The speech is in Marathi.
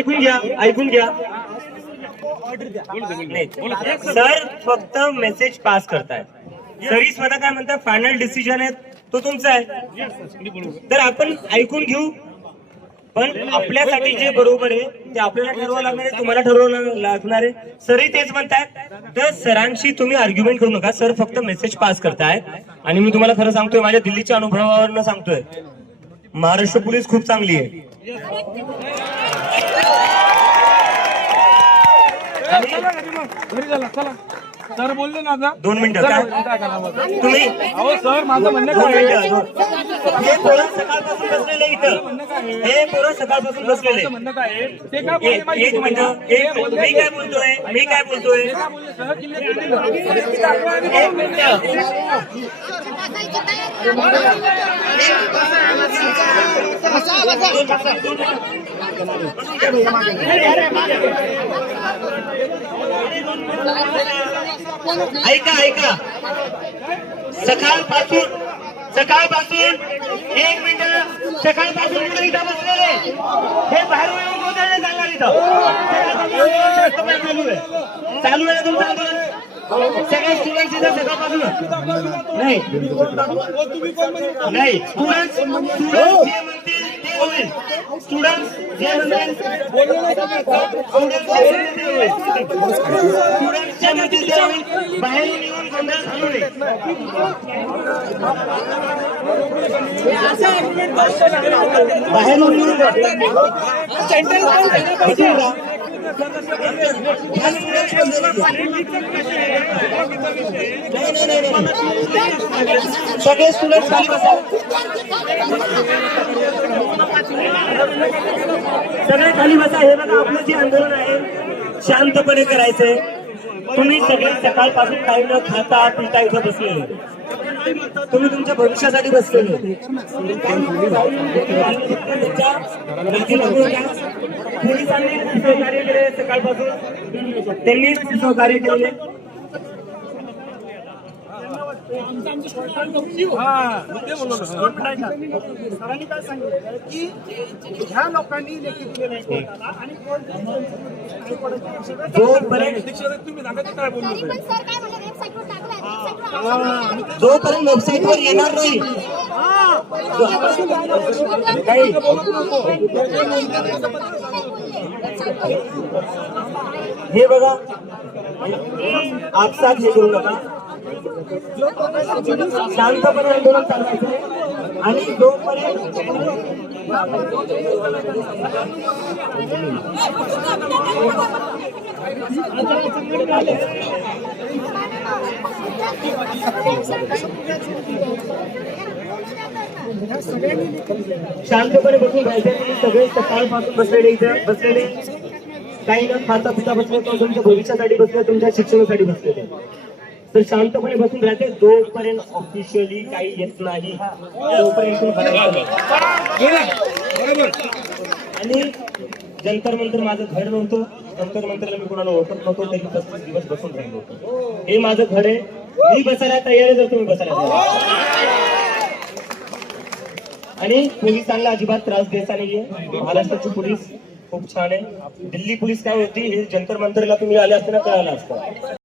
ऐकून घ्या सर फक्त मेसेज पास करताय. सरी स्वतः काय म्हणतात, फायनल डिसिजन आहे तो तुमचा आहे. तर आपण ऐकून घेऊ, पण आपल्यासाठी जे बरोबर आहे ते आपल्याला ठरवावं लागणार आहे, तुम्हाला ठरवावं लागणार आहे. सरही तेच म्हणतात. तर सरांशी तुम्ही आर्ग्युमेंट करू नका. सर फक्त मेसेज पास करताय. आणि मी तुम्हाला खरं सांगतोय, माझ्या दिल्लीच्या अनुभवावरनं सांगतोय, महाराष्ट्र पोलीस खूप चांगली आहे. सर बोलले ना आता 2 मिनिटं तुम्ही अहो सर माझं म्हणणं काय हे पोरं सकाळपासून बसलेले इथं, हे पोरं सकाळपासून बसलेले. म्हणणं काय ते काय एक मिनिटं, मी काय बोलतोय एक मिनिटं. ऐका सकाळपासून 1 मिनिट, सकाळपासून मुलं इथं बसलेले, हे बाहेरून येऊन गोंधळ चालणार इथं. चालू आहे तुमचं आंदोलन. सगळे स्टुडंट्स इथं सकाळपासून नाही स्टुडंट्स जे म्हणतील ते होईल. स्टुडंट्स जे म्हणतील ते होईल. बाहेरून येऊन गोंधळ घालू नये. बाहेरून येऊन सगळे स्टुडंट खाली बसा. सगळे खाली बसा. हे बघा, आपलं जे आंदोलन आहे शांतपणे करायचंय. तुम्ही सगळे सकाळपासून काही न खाता पिता इथं बसलेले, तुम्ही तुमच्या भविष्यासाठी बसलेले. पोलिसांनी सहकार्य केले सकाळपासून, त्यांनी सहकार्य केले. सरांनी काय सांगितलं की ह्या लोकांनी लेखी दिलेलं आणि जोपर्यंत वेबसाईटवर येणार नाही हे बघा, आपसात हे करू नका. शांतपणे आंदोलन चालवायचंय. आणि जोपर्यंत शांतपणे बसून राहायचं. सगळे सकाळपासून बसलेले इथे बसलेले, काही न खाता पिता बसले, तुमच्या भविष्यासाठी बसले, तुमच्या शिक्षणासाठी बसलेले. तर शांतपणे बसून राहते. जोपर्यंत ऑफिशियली काही येत नाही तोपर्यंत. आणि जंतर मंतर माझं घर नव्हतं. जंतर मंतरला मी कोणाला ओळखत नव्हतो. तरी 35 दिवस बसून राहिलो होतो. हे माझं घर आहे. मी बसायला तयार आहे, जर तुम्ही बसायला तयार. आणि पोलिसांना अजिबात त्रास द्यायचा नाहीये. महाराष्ट्राची पोलीस खूप छान आहे. दिल्ली पोलीस काय होती हे जंतर मंतरला तुम्ही आले असताना कळालं असतं.